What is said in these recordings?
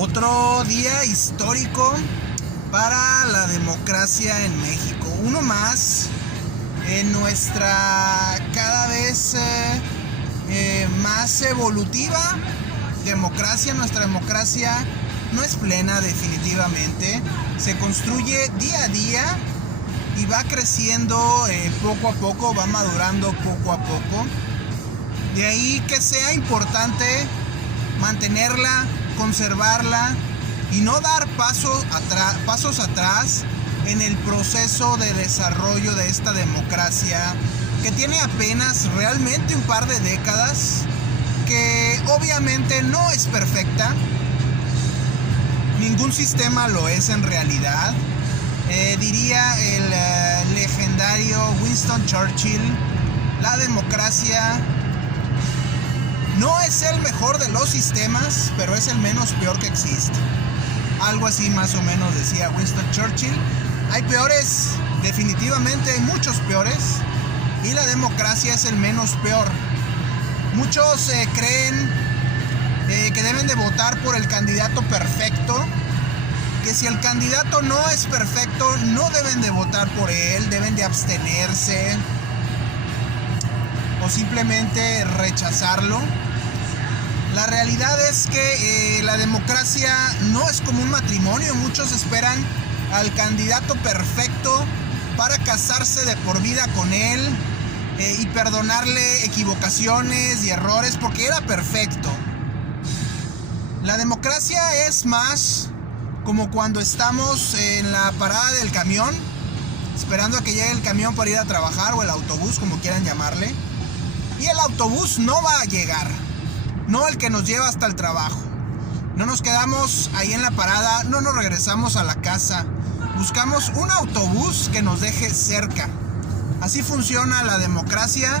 Otro día histórico para la democracia en México. Uno más en nuestra cada vez más evolutiva democracia. Nuestra democracia no es plena definitivamente. Se construye día a día y va creciendo poco a poco, va madurando poco a poco. De ahí que sea importante mantenerla, conservarla y no dar pasos atrás en el proceso de desarrollo de esta democracia que tiene apenas realmente un par de décadas, que obviamente no es perfecta. Ningún sistema lo es en realidad. Diría el legendario Winston Churchill, la democracia no es el mejor de los sistemas, pero es el menos peor que existe. Algo así más o menos decía Winston Churchill. Hay peores, definitivamente hay muchos peores, y la democracia es el menos peor. Muchos creen que deben de votar por el candidato perfecto, que si el candidato no es perfecto no deben de votar por él, deben de abstenerse o simplemente rechazarlo. La realidad es que la democracia no es como un matrimonio. Muchos esperan al candidato perfecto para casarse de por vida con él y perdonarle equivocaciones y errores porque era perfecto. La democracia es más como cuando estamos en la parada del camión, esperando a que llegue el camión para ir a trabajar, o el autobús, como quieran llamarle, y el autobús no va a llegar, no el que nos lleva hasta el trabajo. No nos quedamos ahí en la parada, no nos regresamos a la casa, buscamos un autobús que nos deje cerca. Así funciona la democracia,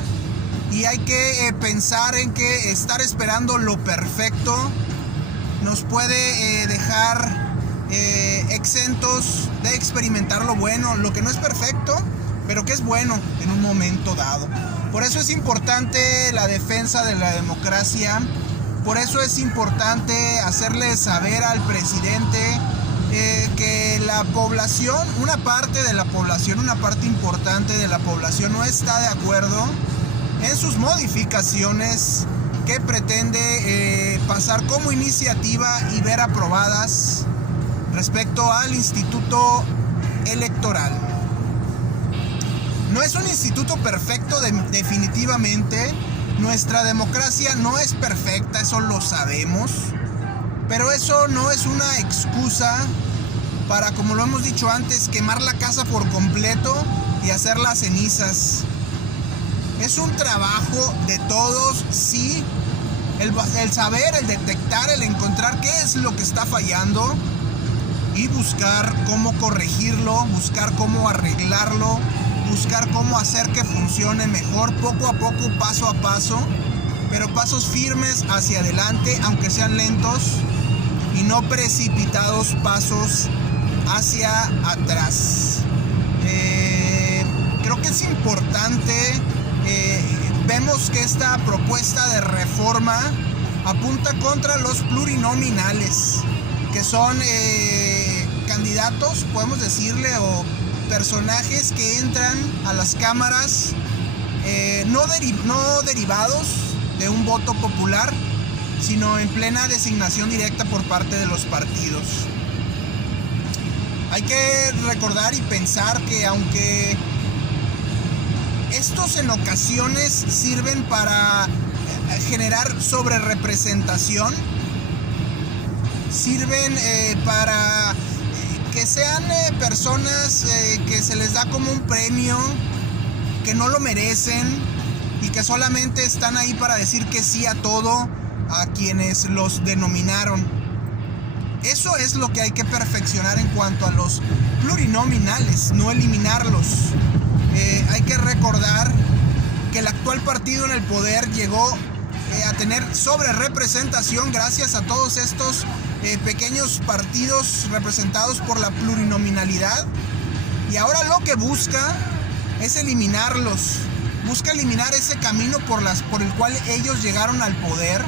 y hay que pensar en que estar esperando lo perfecto nos puede dejar exentos de experimentar lo bueno, lo que no es perfecto, pero que es bueno en un momento dado. Por eso es importante la defensa de la democracia. Por eso es importante hacerle saber al presidente que la población, una parte importante de la población no está de acuerdo en sus modificaciones que pretende pasar como iniciativa y ver aprobadas respecto al Instituto Electoral. No es un instituto perfecto definitivamente. Nuestra democracia no es perfecta, eso lo sabemos. Pero eso no es una excusa para, como lo hemos dicho antes, quemar la casa por completo y hacerlas cenizas. Es un trabajo de todos, sí. El saber, el detectar, el encontrar qué es lo que está fallando y buscar cómo corregirlo, buscar cómo arreglarlo, buscar cómo hacer que funcione mejor, poco a poco, paso a paso, pero pasos firmes hacia adelante, aunque sean lentos, y no precipitados pasos hacia atrás. Creo que es importante. Vemos que esta propuesta de reforma apunta contra los plurinominales, que son candidatos, podemos decirle, o personajes que entran a las cámaras no derivados de un voto popular, sino en plena designación directa por parte de los partidos. Hay que recordar y pensar que aunque estos en ocasiones sirven para generar sobrerepresentación, sirven para que sean personas que se les da como un premio, que no lo merecen y que solamente están ahí para decir que sí a todo a quienes los denominaron. Eso es lo que hay que perfeccionar en cuanto a los plurinominales, no eliminarlos. Hay que recordar que el actual partido en el poder llegó a tener sobrerepresentación gracias a todos estos pequeños partidos representados por la plurinominalidad, y ahora lo que busca es eliminarlos, busca eliminar ese camino por el cual ellos llegaron al poder,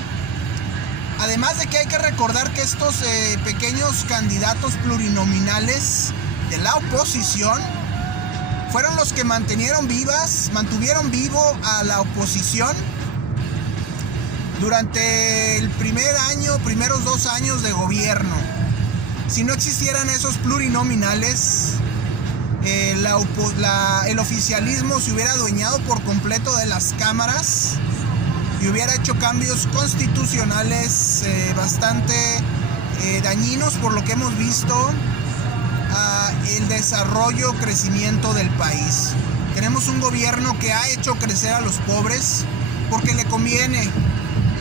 Además de que hay que recordar que estos pequeños candidatos plurinominales de la oposición fueron los que mantuvieron vivo a la oposición durante el primeros 2 años de gobierno. Si no existieran esos plurinominales, el oficialismo se hubiera adueñado por completo de las cámaras y hubiera hecho cambios constitucionales bastante dañinos por lo que hemos visto el desarrollo, crecimiento del país. Tenemos un gobierno que ha hecho crecer a los pobres porque le conviene,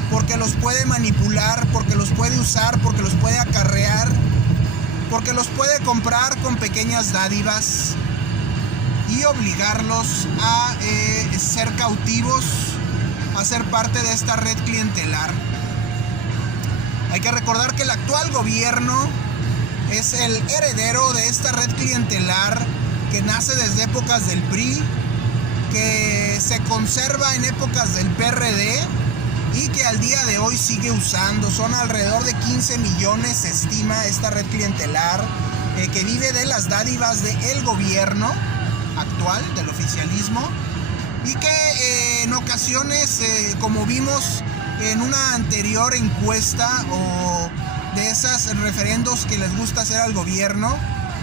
porque los puede manipular, porque los puede usar, porque los puede acarrear, porque los puede comprar con pequeñas dádivas y obligarlos a ser cautivos, a ser parte de esta red clientelar. Hay que recordar que el actual gobierno es el heredero de esta red clientelar que nace desde épocas del PRI, que se conserva en épocas del PRD y que al día de hoy sigue usando. Son alrededor de 15 millones, se estima, esta red clientelar que vive de las dádivas del gobierno actual, del oficialismo, y que en ocasiones, como vimos en una anterior encuesta o de esas referendos que les gusta hacer al gobierno,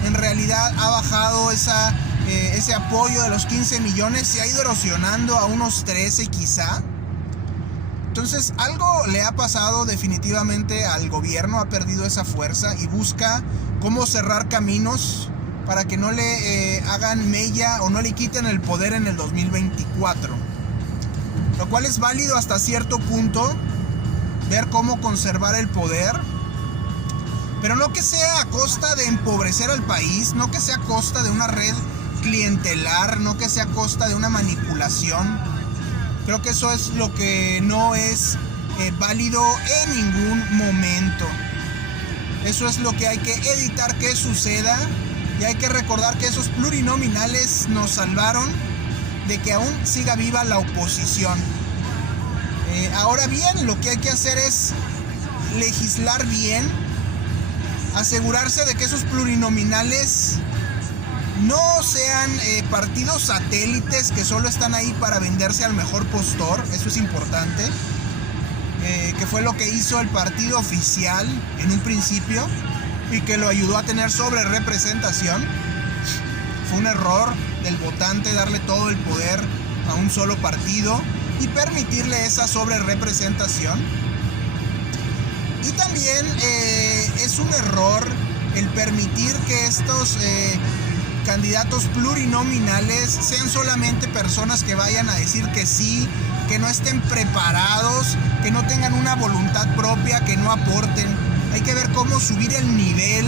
en realidad ha bajado ese apoyo de los 15 millones, se ha ido erosionando a unos 13 quizá. Entonces algo le ha pasado definitivamente al gobierno, ha perdido esa fuerza y busca cómo cerrar caminos para que no le hagan mella o no le quiten el poder en el 2024. Lo cual es válido hasta cierto punto, ver cómo conservar el poder, pero no que sea a costa de empobrecer al país, no que sea a costa de una red clientelar, no que sea a costa de una manipulación. Creo que eso es lo que no es válido en ningún momento. Eso es lo que hay que evitar que suceda, y hay que recordar que esos plurinominales nos salvaron de que aún siga viva la oposición. Ahora bien, lo que hay que hacer es legislar bien, asegurarse de que esos plurinominales no sean partidos satélites que solo están ahí para venderse al mejor postor. Eso es importante, que fue lo que hizo el partido oficial en un principio y que lo ayudó a tener sobrerepresentación. Fue un error del votante darle todo el poder a un solo partido y permitirle esa sobrerepresentación. Y también es un error el permitir que estos candidatos plurinominales sean solamente personas que vayan a decir que sí, que no estén preparados, que no tengan una voluntad propia, que no aporten. Hay que ver cómo subir el nivel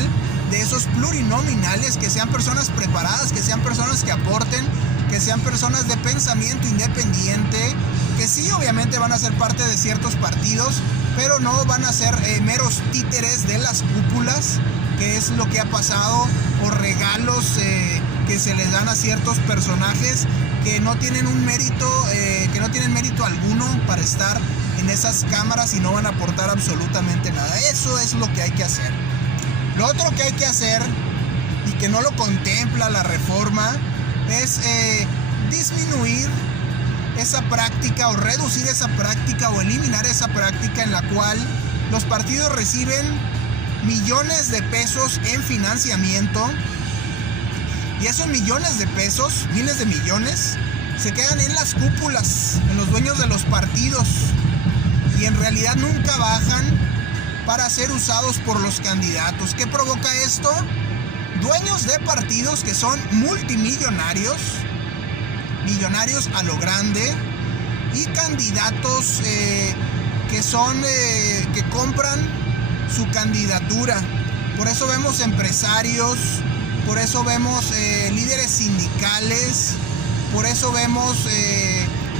de esos plurinominales, que sean personas preparadas, que sean personas que aporten, que sean personas de pensamiento independiente, que sí, obviamente van a ser parte de ciertos partidos, pero no van a ser meros títeres de las cúpulas, que es lo que ha pasado, o regalos que se les dan a ciertos personajes que no tienen un mérito, que no tienen mérito alguno para estar en esas cámaras y no van a aportar absolutamente nada. Eso es lo que hay que hacer. Lo otro que hay que hacer, y que no lo contempla la reforma, es disminuir esa práctica, o reducir esa práctica, o eliminar esa práctica en la cual los partidos reciben millones de pesos en financiamiento, y esos millones de pesos, miles de millones, se quedan en las cúpulas, en los dueños de los partidos, y en realidad nunca bajan para ser usados por los candidatos. ¿Qué provoca esto? Dueños de partidos que son multimillonarios, millonarios a lo grande, y candidatos que compran su candidatura. Por eso vemos empresarios, por eso vemos líderes sindicales, por eso vemos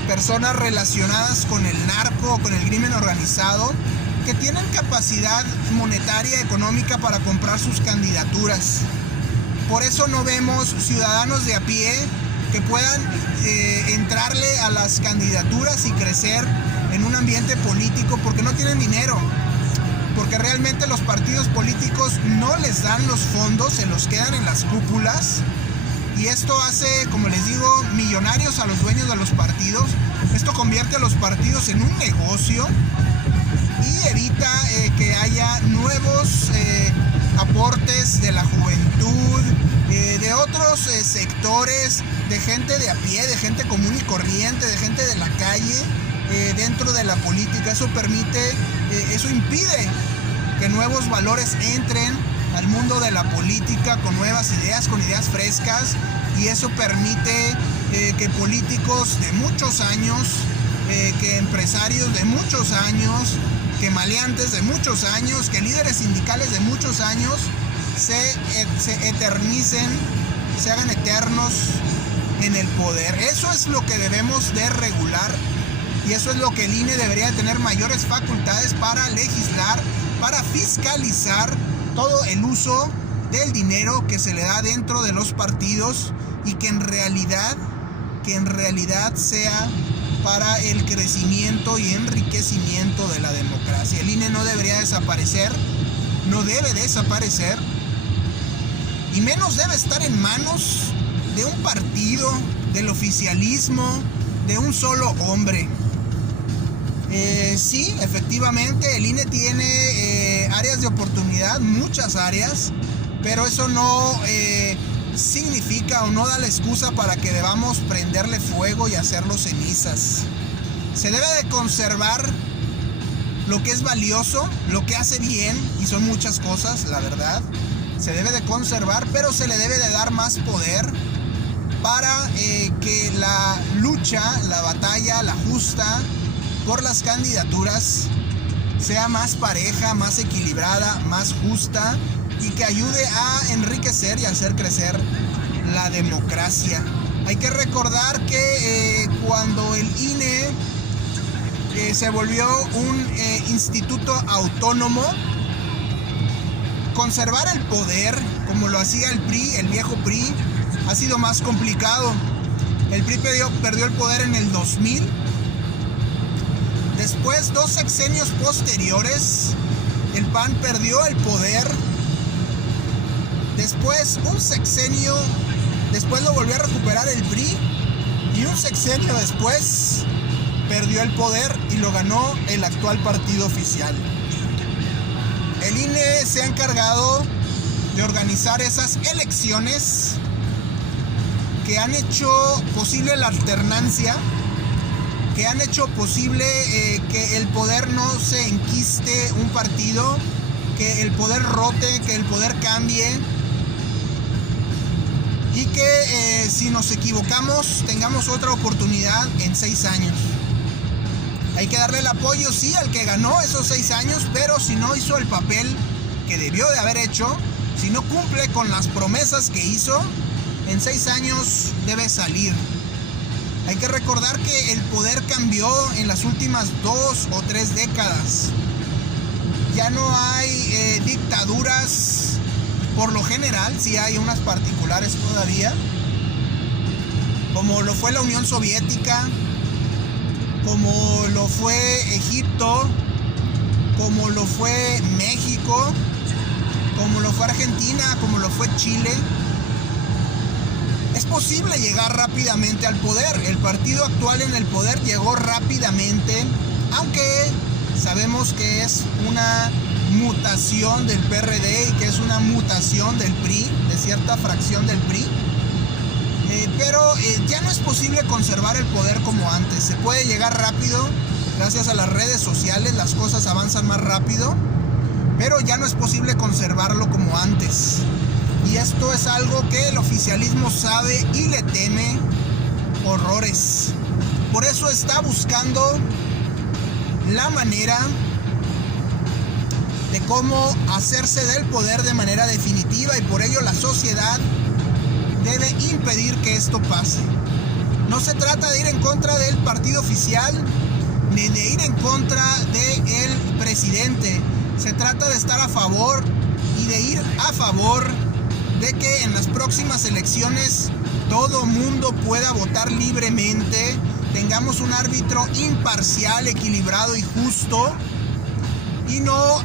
personas relacionadas con el narco, con el crimen organizado, que tienen capacidad monetaria, económica para comprar sus candidaturas. Por eso no vemos ciudadanos de a pie que puedan entrarle a las candidaturas y crecer en un ambiente político, porque no tienen dinero. porque realmente los partidos políticos no les dan los fondos, se los quedan en las cúpulas, y esto hace, como les digo, millonarios a los dueños de los partidos. Esto convierte a los partidos en un negocio y evita que haya nuevos aportes de la juventud, de otros sectores, de gente de a pie, de gente común y corriente, de gente de la calle, dentro de la política. Eso impide que nuevos valores entren al mundo de la política con nuevas ideas, con ideas frescas, y eso permite que políticos de muchos años, que empresarios de muchos años, que maleantes de muchos años, que líderes sindicales de muchos años se eternicen, se hagan eternos en el poder. Eso es lo que debemos de regular, y eso es lo que el INE debería de tener mayores facultades para legislar, para fiscalizar todo el uso del dinero que se le da dentro de los partidos, y que en realidad sea para el crecimiento y enriquecimiento de la democracia. El INE no debería desaparecer, no debe desaparecer, y menos debe estar en manos de un partido, del oficialismo, de un solo hombre. Sí, efectivamente, el INE tiene áreas de oportunidad, muchas áreas, pero eso no significa o no da la excusa para que debamos prenderle fuego y hacerlo cenizas. Se debe de conservar lo que es valioso, lo que hace bien, y son muchas cosas, la verdad. Se debe de conservar, pero se le debe de dar más poder para que la lucha, la batalla, la justa por las candidaturas sea más pareja, más equilibrada, más justa, y que ayude a enriquecer y a hacer crecer la democracia. Hay que recordar que cuando el INE se volvió un instituto autónomo, conservar el poder como lo hacía el PRI, el viejo PRI, ha sido más complicado. El PRI perdió el poder en el 2000. Después, 2 sexenios posteriores, el PAN perdió el poder. Después, un sexenio después lo volvió a recuperar el PRI, y un sexenio después perdió el poder y lo ganó el actual partido oficial. El INE se ha encargado de organizar esas elecciones que han hecho posible la alternancia, que han hecho posible que el poder no se enquiste un partido, que el poder rote, que el poder cambie, y que si nos equivocamos tengamos otra oportunidad en 6 años. Hay que darle el apoyo, sí, al que ganó esos 6 años, pero si no hizo el papel que debió de haber hecho, si no cumple con las promesas que hizo, en 6 años debe salir. Hay que recordar que el poder cambió en las últimas 2 o 3 décadas. Ya no hay dictaduras, por lo general, sí hay unas particulares todavía, como lo fue la Unión Soviética, como lo fue Egipto, como lo fue México, como lo fue Argentina, como lo fue Chile. Es posible llegar rápidamente al poder. El partido actual en el poder llegó rápidamente, aunque sabemos que es una mutación del PRD y que es una mutación del PRI, de cierta fracción del PRI. Pero ya no es posible conservar el poder como antes. Se puede llegar rápido, gracias a las redes sociales las cosas avanzan más rápido, pero ya no es posible conservarlo como antes. Y esto es algo que el oficialismo sabe y le teme horrores. Por eso está buscando la manera de cómo hacerse del poder de manera definitiva, y por ello la sociedad debe impedir que esto pase. No se trata de ir en contra del partido oficial ni de ir en contra del presidente. Se trata de estar a favor y de ir a favor de que en las próximas elecciones todo mundo pueda votar libremente, tengamos un árbitro imparcial, equilibrado y justo, y no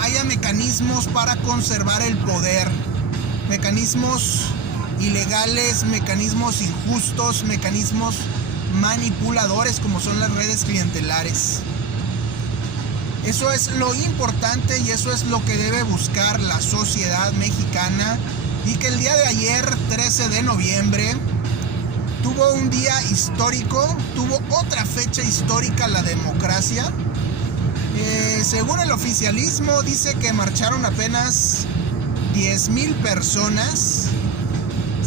haya mecanismos para conservar el poder, mecanismos ilegales, mecanismos injustos, mecanismos manipuladores como son las redes clientelares. Eso es lo importante y eso es lo que debe buscar la sociedad mexicana, y que el día de ayer, 13 de noviembre, tuvo un día histórico, tuvo otra fecha histórica la democracia. Según el oficialismo, dice que marcharon apenas 10,000 personas.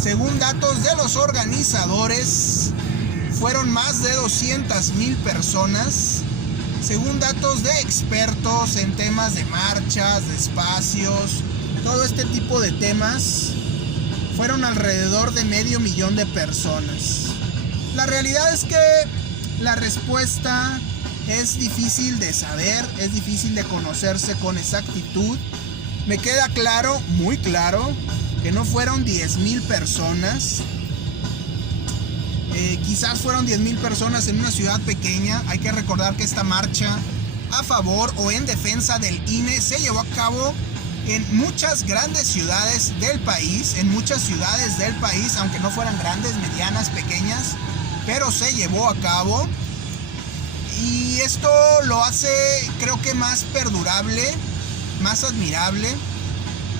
Según datos de los organizadores, fueron más de 200,000 personas. Según datos de expertos en temas de marchas, de espacios, todo este tipo de temas, fueron alrededor de 500,000 de personas. La realidad es que la respuesta es difícil de saber, es difícil de conocerse con exactitud. Me queda claro, muy claro, que no fueron 10,000 personas. Quizás fueron 10,000 personas en una ciudad pequeña. Hay que recordar que esta marcha a favor o en defensa del INE se llevó a cabo en muchas grandes ciudades del país, aunque no fueran grandes, medianas, pequeñas, pero se llevó a cabo. Y esto lo hace, creo que, más perdurable, más admirable,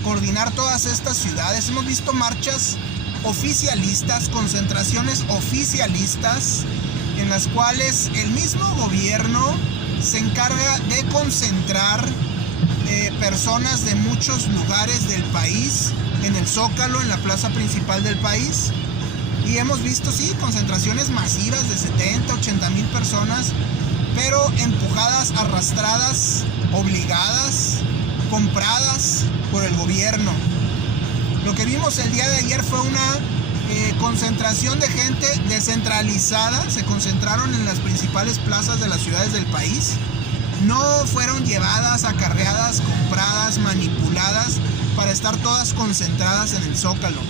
coordinar todas estas ciudades. Hemos visto marchas oficialistas, concentraciones oficialistas, en las cuales el mismo gobierno se encarga de concentrar personas de muchos lugares del país en el Zócalo, en la plaza principal del país. Y hemos visto, sí, concentraciones masivas de 70, 80,000 personas, pero empujadas, arrastradas, obligadas, compradas por el gobierno. Lo que vimos el día de ayer fue una concentración de gente descentralizada. Se concentraron en las principales plazas de las ciudades del país. No fueron llevadas, acarreadas, compradas, manipuladas para estar todas concentradas en el Zócalo.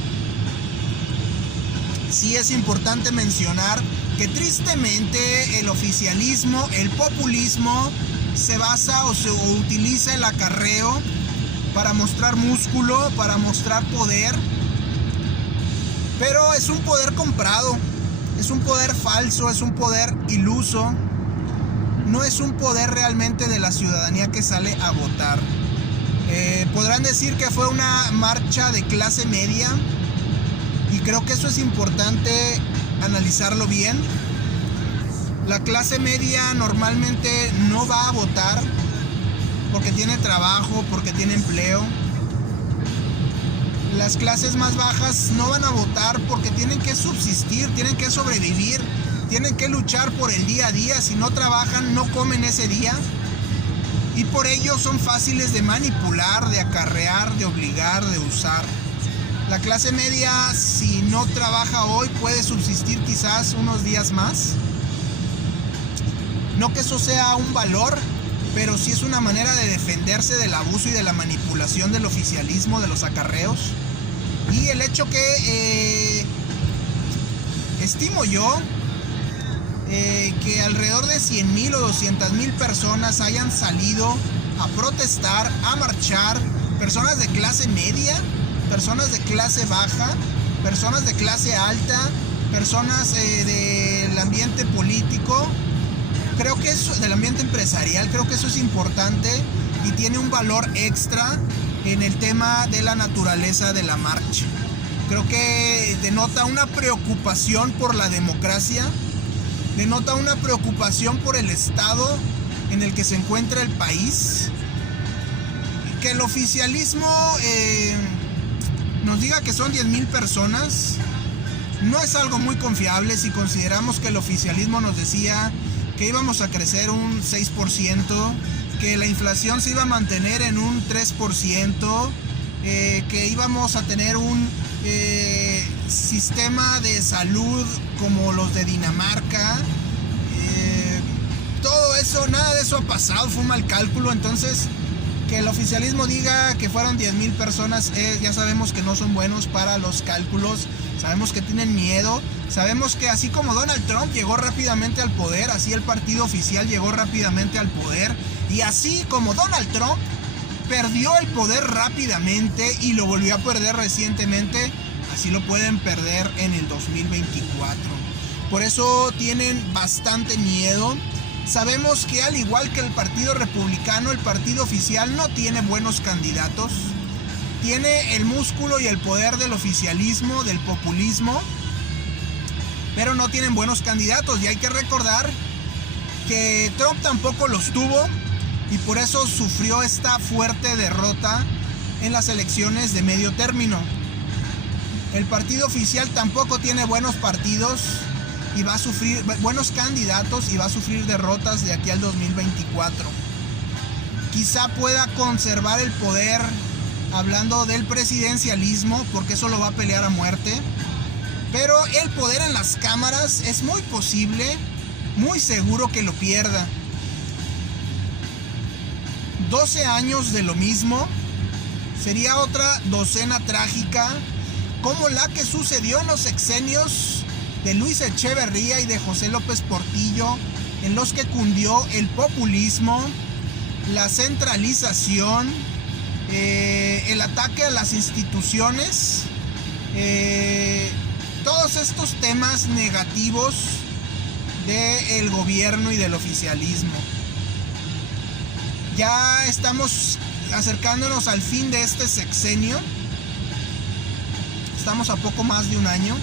Sí es importante mencionar que tristemente el oficialismo, el populismo, se basa o utiliza el acarreo para mostrar músculo, para mostrar poder. Pero es un poder comprado, es un poder falso, es un poder iluso. No es un poder realmente de la ciudadanía que sale a votar. Podrán decir que fue una marcha de clase media, y creo que eso es importante analizarlo bien. La clase media normalmente no va a votar porque tiene trabajo, porque tiene empleo. Las clases más bajas no van a votar porque tienen que subsistir, tienen que sobrevivir, tienen que luchar por el día a día. Si no trabajan, no comen ese día. Y por ello son fáciles de manipular, de acarrear, de obligar, de usar. La clase media, si no trabaja hoy, puede subsistir quizás unos días más. No que eso sea un valor, pero sí es una manera de defenderse del abuso y de la manipulación del oficialismo, de los acarreos. Y el hecho que estimo yo que alrededor de 100,000 o 200,000 personas hayan salido a protestar, a marchar, personas de clase media, personas de clase baja, personas de clase alta, personas del ambiente político. Creo que eso, del ambiente empresarial, creo que eso es importante y tiene un valor extra en el tema de la naturaleza de la marcha. Creo que denota una preocupación por la democracia, denota una preocupación por el estado en el que se encuentra el país. Que el oficialismo nos diga que son 10,000 personas no es algo muy confiable si consideramos que el oficialismo nos decía que íbamos a crecer un 6%, que la inflación se iba a mantener en un 3%, que íbamos a tener un sistema de salud como los de Dinamarca. Todo eso, nada de eso ha pasado, fue un mal cálculo. Entonces, que el oficialismo diga que fueron 10,000 personas, ya sabemos que no son buenos para los cálculos, sabemos que tienen miedo, sabemos que así como Donald Trump llegó rápidamente al poder, así el partido oficial llegó rápidamente al poder. Y así como Donald Trump perdió el poder rápidamente y lo volvió a perder recientemente, así lo pueden perder en el 2024. Por eso tienen bastante miedo. Sabemos que al igual que el Partido Republicano, el partido oficial no tiene buenos candidatos. Tiene el músculo y el poder del oficialismo, del populismo, pero no tienen buenos candidatos. Y hay que recordar que Trump tampoco los tuvo y por eso sufrió esta fuerte derrota en las elecciones de medio término. El partido oficial tampoco tiene buenos partidos y va a sufrir buenos candidatos y va a sufrir derrotas de aquí al 2024. Quizá pueda conservar el poder hablando del presidencialismo, porque eso lo va a pelear a muerte, pero el poder en las cámaras es muy posible, muy seguro que lo pierda. 12 años de lo mismo sería otra docena trágica como la que sucedió en los sexenios de Luis Echeverría y de José López Portillo, en los que cundió el populismo, la centralización, el ataque a las instituciones, todos estos temas negativos del gobierno y del oficialismo. Ya estamos acercándonos al fin de este sexenio. Estamos a poco más de un año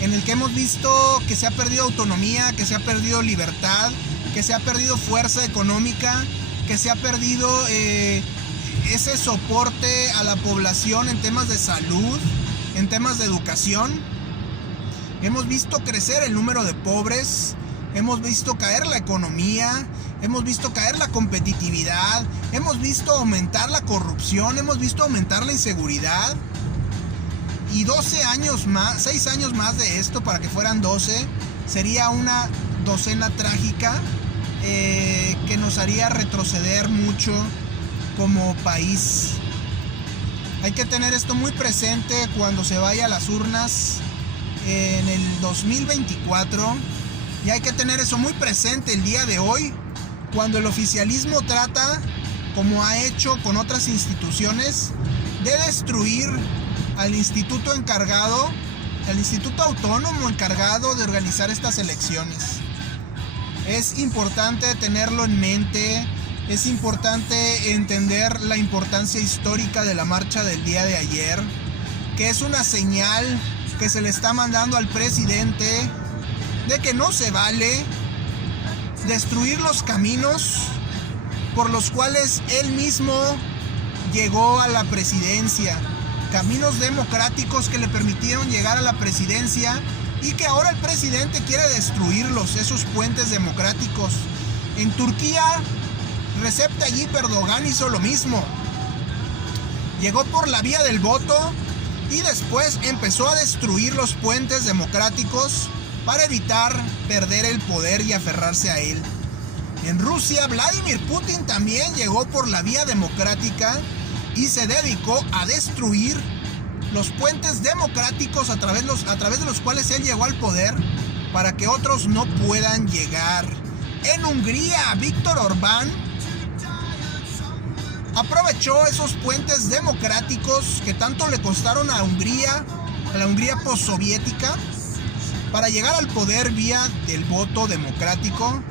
en el que hemos visto que se ha perdido autonomía, que se ha perdido libertad, que se ha perdido fuerza económica, que se ha perdido ese soporte a la población en temas de salud, en temas de educación. Hemos visto crecer el número de pobres, hemos visto caer la economía, hemos visto caer la competitividad, hemos visto aumentar la corrupción, hemos visto aumentar la inseguridad. Y 12 años más, 6 años más de esto para que fueran 12, sería una docena trágica que nos haría retroceder mucho como país. Hay que tener esto muy presente cuando se vaya a las urnas en el 2024, y hay que tener eso muy presente el día de hoy, cuando el oficialismo trata, como ha hecho con otras instituciones, de destruir al instituto encargado, al instituto autónomo encargado de organizar estas elecciones. Es importante tenerlo en mente. Es importante entender la importancia histórica de la marcha del día de ayer, que es una señal que se le está mandando al presidente de que no se vale destruir los caminos por los cuales él mismo llegó a la presidencia, caminos democráticos que le permitieron llegar a la presidencia y que ahora el presidente quiere destruirlos, esos puentes democráticos. En Turquía, Recep Tayyip Erdogan hizo lo mismo. Llegó por la vía del voto y después empezó a destruir los puentes democráticos para evitar perder el poder y aferrarse a él. En Rusia, Vladimir Putin también llegó por la vía democrática y se dedicó a destruir los puentes democráticos a través de los cuales él llegó al poder para que otros no puedan llegar. En Hungría, Víctor Orbán aprovechó esos puentes democráticos que tanto le costaron a la Hungría postsoviética, para llegar al poder vía del voto democrático,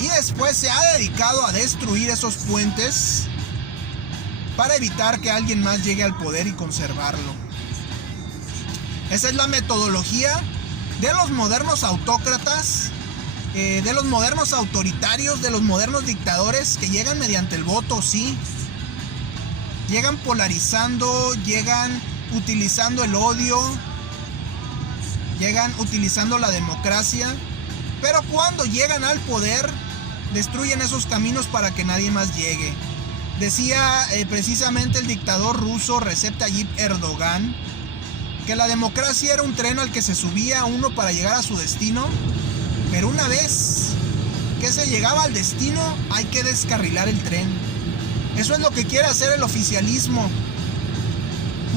y después se ha dedicado a destruir esos puentes para evitar que alguien más llegue al poder y conservarlo. Esa es la metodología de los modernos autócratas, de los modernos autoritarios, de los modernos dictadores que llegan mediante el voto, sí. Llegan polarizando, llegan utilizando el odio, llegan utilizando la democracia, pero cuando llegan al poder, destruyen esos caminos para que nadie más llegue. Decía precisamente el dictador ruso Recep Tayyip Erdogan que la democracia era un tren al que se subía uno para llegar a su destino, pero una vez que se llegaba al destino hay que descarrilar el tren. Eso es lo que quiere hacer el oficialismo.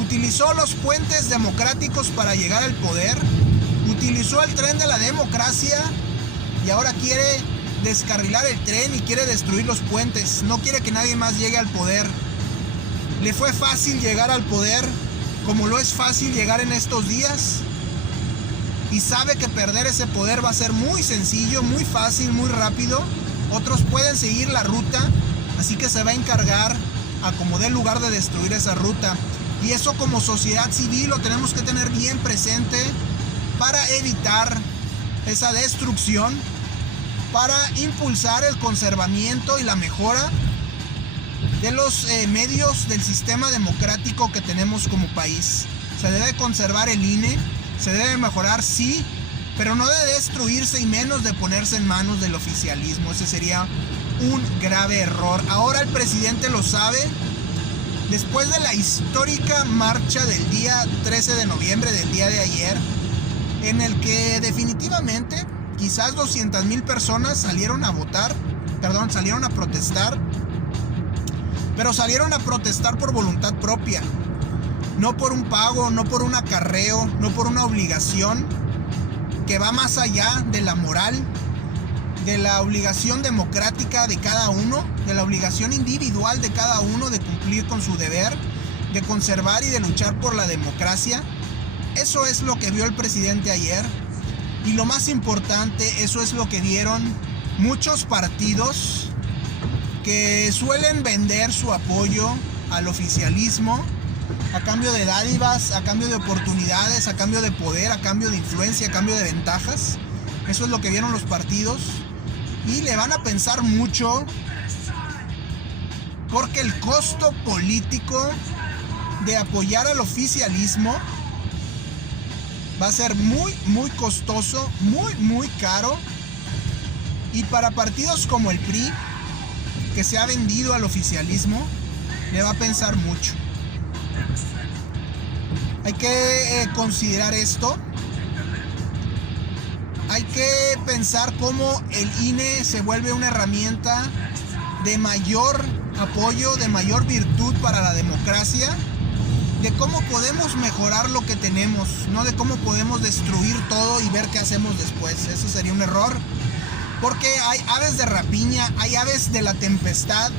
Utilizó los puentes democráticos para llegar al poder, utilizó el tren de la democracia y ahora quiere descarrilar el tren y quiere destruir los puentes. No quiere que nadie más llegue al poder. Le fue fácil llegar al poder, como lo es fácil llegar en estos días. Y sabe que perder ese poder va a ser muy sencillo, muy fácil, muy rápido. Otros pueden seguir la ruta, así que se va a encargar a como dé lugar de destruir esa ruta. Y eso como sociedad civil lo tenemos que tener bien presente para evitar esa destrucción, para impulsar el conservamiento y la mejora de los medios del sistema democrático que tenemos como país. Se debe conservar el INE, se debe mejorar, sí, pero no debe destruirse y menos de ponerse en manos del oficialismo. Ese sería un grave error. Ahora el presidente lo sabe. Después de la histórica marcha del día 13 de noviembre, del día de ayer, en el que definitivamente quizás 200,000 personas salieron a protestar, pero salieron a protestar por voluntad propia, no por un pago, no por un acarreo, no por una obligación que va más allá de la moral, de la obligación democrática de cada uno, de la obligación individual de cada uno de cumplir con su deber, de conservar y de luchar por la democracia. Eso es lo que vio el presidente ayer. Y lo más importante, eso es lo que vieron muchos partidos que suelen vender su apoyo al oficialismo a cambio de dádivas, a cambio de oportunidades, a cambio de poder, a cambio de influencia, a cambio de ventajas. Eso es lo que vieron los partidos. Y le van a pensar mucho, porque el costo político de apoyar al oficialismo va a ser muy, muy costoso, muy, muy caro. Y para partidos como el PRI, que se ha vendido al oficialismo, le va a pensar mucho. Hay que considerar esto. Hay que pensar cómo el INE se vuelve una herramienta de mayor apoyo, de mayor virtud para la democracia, de cómo podemos mejorar lo que tenemos, no de cómo podemos destruir todo y ver qué hacemos después. Eso sería un error, porque hay aves de rapiña, hay aves de la tempestad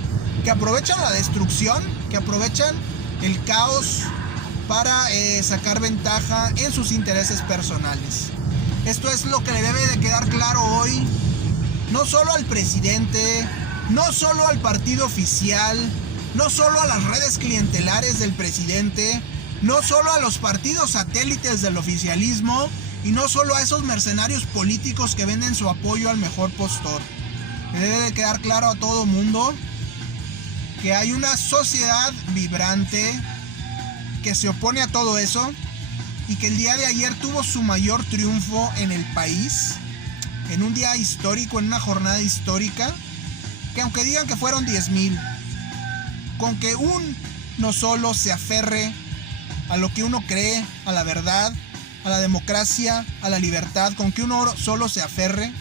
que aprovechan la destrucción, que aprovechan el caos para sacar ventaja en sus intereses personales. Esto es lo que le debe de quedar claro hoy, no solo al presidente, no solo al partido oficial, no solo a las redes clientelares del presidente, no solo a los partidos satélites del oficialismo y no solo a esos mercenarios políticos que venden su apoyo al mejor postor. Le debe de quedar claro a todo mundo que hay una sociedad vibrante que se opone a todo eso, y que el día de ayer tuvo su mayor triunfo en el país, en un día histórico, en una jornada histórica, que aunque digan que fueron 10,000, con que uno solo se aferre a lo que uno cree, a la verdad, a la democracia, a la libertad, con que uno solo se aferre,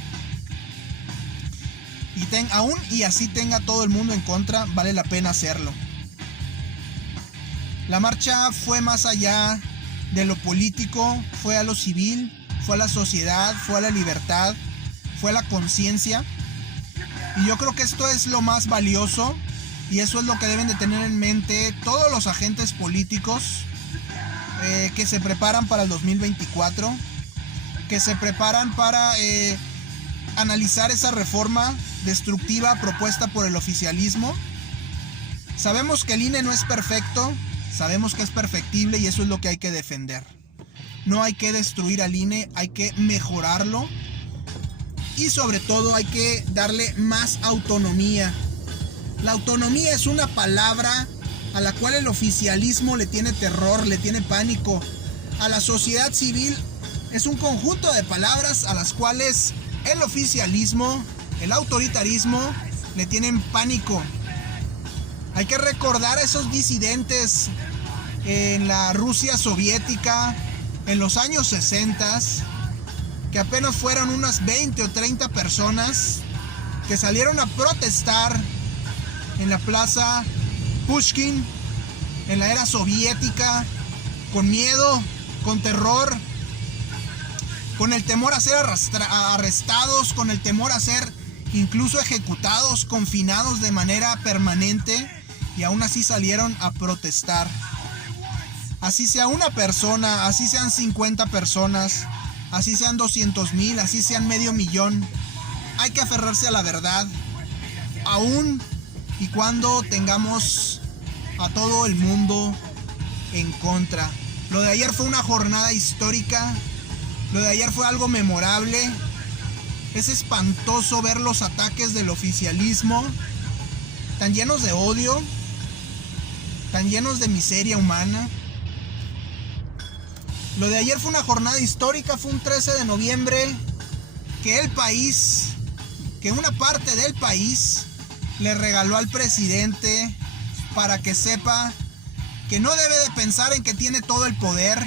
y aún y así tenga todo el mundo en contra, vale la pena hacerlo. La marcha fue más allá de lo político, fue a lo civil, fue a la sociedad, fue a la libertad, fue a la conciencia. Y yo creo que esto es lo más valioso, y eso es lo que deben de tener en mente todos los agentes políticos que se preparan para el 2024, que se preparan para analizar esa reforma destructiva propuesta por el oficialismo. Sabemos que el INE no es perfecto, sabemos que es perfectible, y eso es lo que hay que defender. No hay que destruir al INE, hay que mejorarlo, y sobre todo hay que darle más autonomía. La autonomía es una palabra a la cual el oficialismo le tiene terror, le tiene pánico. A la sociedad civil es un conjunto de palabras a las cuales el oficialismo, el autoritarismo, le tienen pánico. Hay que recordar a esos disidentes en la Rusia soviética, en los años 60, que apenas fueron unas 20 o 30 personas que salieron a protestar en la plaza Pushkin, en la era soviética, con miedo, con terror, con el temor a ser arrestados, con el temor a ser incluso ejecutados, confinados de manera permanente, y aún así salieron a protestar. Así sea una persona, así sean 50 personas, así sean 200,000, así sean 500,000, hay que aferrarse a la verdad, aún y cuando tengamos a todo el mundo en contra. Lo de ayer fue una jornada histórica, lo de ayer fue algo memorable. Es espantoso ver los ataques del oficialismo, tan llenos de odio, tan llenos de miseria humana. Lo de ayer fue una jornada histórica, fue un 13 de noviembre que el país, que una parte del país le regaló al presidente para que sepa que no debe de pensar en que tiene todo el poder,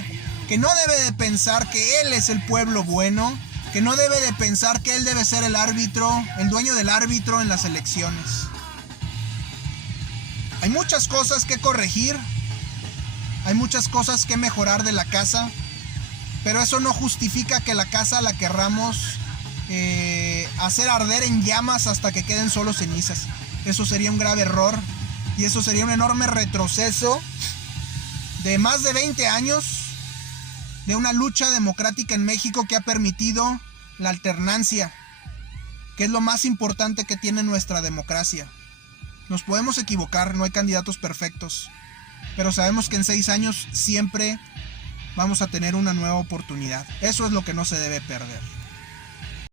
que no debe de pensar que él es el pueblo bueno, que no debe de pensar que él debe ser el árbitro, el dueño del árbitro en las elecciones. Hay muchas cosas que corregir, hay muchas cosas que mejorar de la casa, pero eso no justifica que la casa la querramos hacer arder en llamas hasta que queden solo cenizas. Eso sería un grave error y eso sería un enorme retroceso de más de 20 años de una lucha democrática en México que ha permitido la alternancia, que es lo más importante que tiene nuestra democracia. Nos podemos equivocar, no hay candidatos perfectos, pero sabemos que en 6 años siempre vamos a tener una nueva oportunidad. Eso es lo que no se debe perder.